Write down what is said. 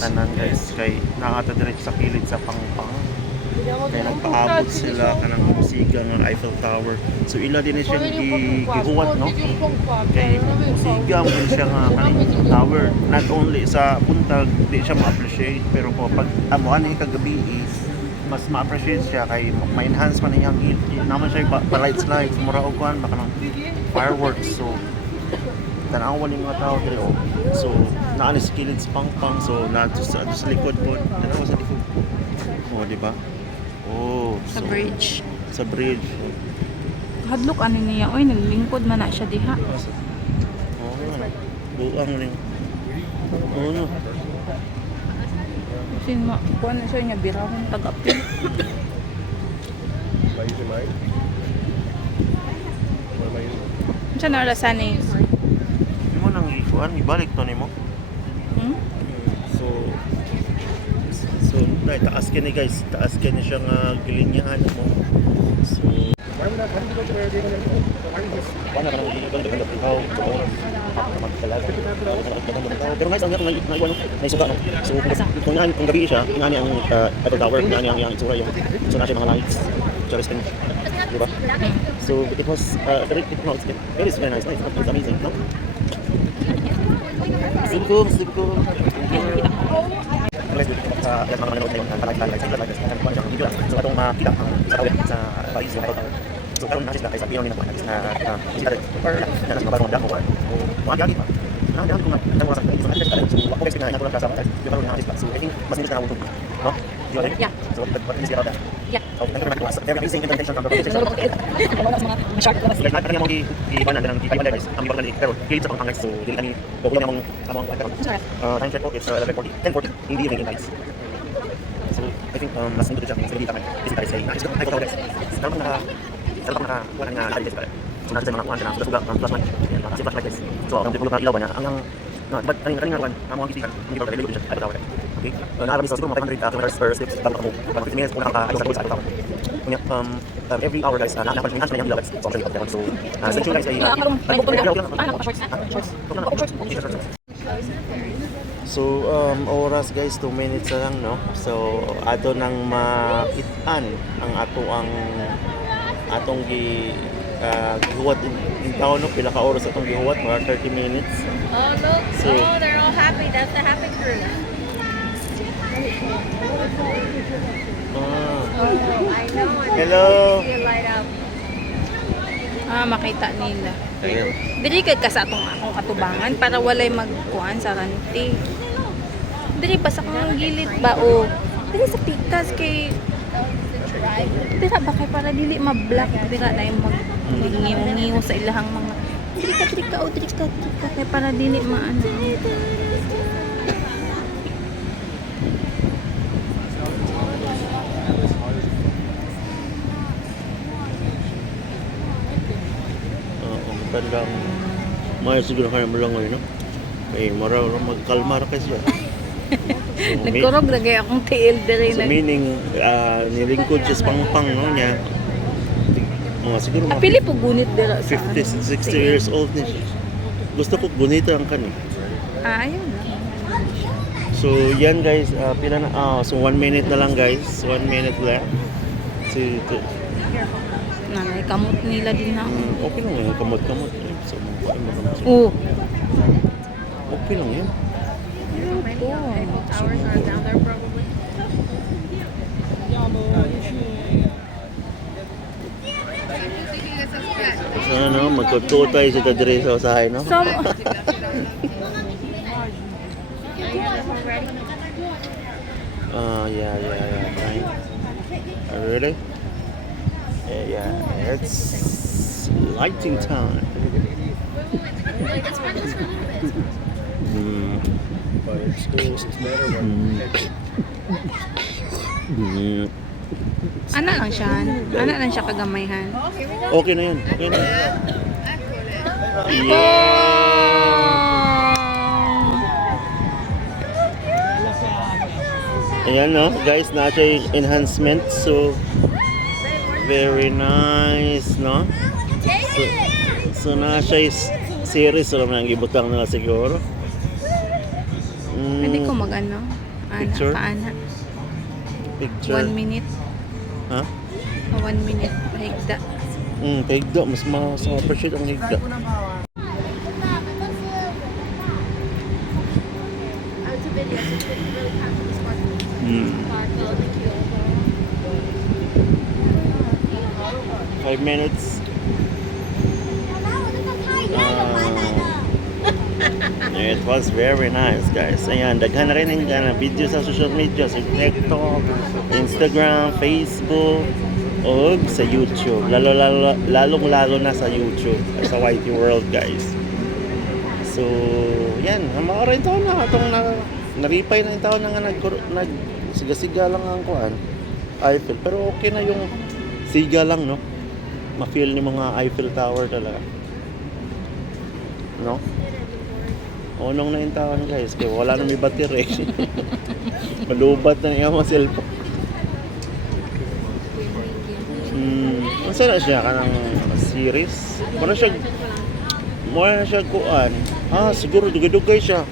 tanan guys kay naata direct sa kilid sa Pangpang. Kaya nagpaabot sila kanang siga ng Eiffel Tower. So ila din siya gihuwat no. Kay siga mo siya nga kanang tower. Not only sa puntag di siya ma-appreciate pero po pag amo ani kagabi mas ma-appreciate siya kay ma-enhance man iyang naman siya pa lights mura og kuan baka nang fireworks. So tanawan yung mga tao dire oh. So naa ni kilid sa Pangpang so na sa likod po tanawa sa likod. Oh di ba? Oh, Sa bridge. Sa bridge. Hadlok ano niya, oy naglingkod man na siya diha. Oh, buang ning. Oh no. Sin ma, kuan na siya niya birahon tag-apil. Siya na rasan ni. Mo nang ikuan ibalik to nimo. Hmm? So dai taas kini guys, taas kini siya nga gilinyahan mo. So wala ka nang ganda ikaw. Pero guys, ang naiwan na isuka no. So kung gabi siya, ingani ang Eiffel Tower, ingani ang itsura yung so na siya mga lights. Interesting. Diba? So it was very nice. It's amazing, no? Sibuk. Guys, sa mga manonood ngayon, so atong makita sa tawid sa Paris yung Eiffel Tower. So karon na sila kay sa piyon nila na bisita or na sa bagong dako or mga gagi pa. Dami ko na tawag sa so ako guys na ako lang kasama guys. Yung karon na sila. So I think mas nila na utog. No? You know? Yeah. So what is about that? Yeah. Oh, thank you very much. Very amazing presentation from the presentation. Like natin mo i-iban na ng i-iban guys. Ang iban na pero kilid sa Pangpang guys. So dili kami kulang among time check po it's 11:40 10:40 in the evening guys. So I think mas nindot siya sa dito man. Bisita guys. Nice to go guys. Sarap na kuha nga nakali guys. So natin sa mga kuha na suga plus one. Kasi plus guys. So ang dipulog na ilaw ba niya ang but kaning kuan amo ang gisikan. Hindi ba dili siya ay tawag. Okay. Naarami sa siguro mga 500 kilometers per steps bago mo. 15 minutes una ka sa tawag. Kunya every hour guys na enhance na yung ilaw guys. So I'm saying so essentially guys ay So oras guys 2 minutes na lang no. So ato nang maitan ang atong gihuwat in town no pila ka oras atong gihuwat mga 30 minutes. Oh look, so, they're all happy. That's the happy crew. I know. Hello. See you light up. Makita nila. Dili kay ka sa akong atubangan para walay magkuan sa ranti. Dili pa sa kang gilid ba o dili sa pikas kay dira ba kay para dili ma-block dira na yung mag-ngiw sa ilahang mga dili ka kay para dili maano. Tandang may siguro kaya mo lang no? Kaya magkalma ra kasi siya. So, Nagkurog na kaya akong tiil diri so meaning nilingkod siya sa Pangpang no niya. Mga siguro mga pili po gunit dira sa 50, 60 years old ni siya. Gusto ko gunita ang kani. Ayun. So yan guys, pila na so 1 minute na lang guys. 1 minute left. So Nanay kamot nila din na. okay lang yan, kamot-kamot. So Oh. Okay lang yan. Towers are down there probably. So ano, magkututay sa dire sa usahay no? So, Yeah, fine. Ready? Yeah, it's lighting time. ana lang siya kagamay-han. Okay na yan. Ayan no, guys, nasa enhancement. So very nice, no? So nasa series so naman ang ibutang nila siguro. Pwede ko mag-ano. Picture? Paana. Picture. 1 minute. Ha? 1 minute. Higda. Higda. Mas appreciate ang higda. It's a video, so it's really kind of smart. Hmm. 5 minutes. It was very nice, guys. Ayan, daghan na rin ang video sa social media, sa TikTok, Instagram, Facebook, o sa YouTube. Lalong-lalo na sa YouTube, sa YT World, guys. So, yan. Mga rin taon na. Itong naripay na yung taon na nga nagsiga-siga lang ang kuhan. Eiffel. Pero okay na yung siga lang, no? Ma-feel ni mga Eiffel Tower talaga. No? Unong na yung taon, guys. Kaya wala na may battery. Malubat na yung mga cellphone. Ang sana siya kanang series. Mura na siya kuan. Siguro dugay-dugay siya.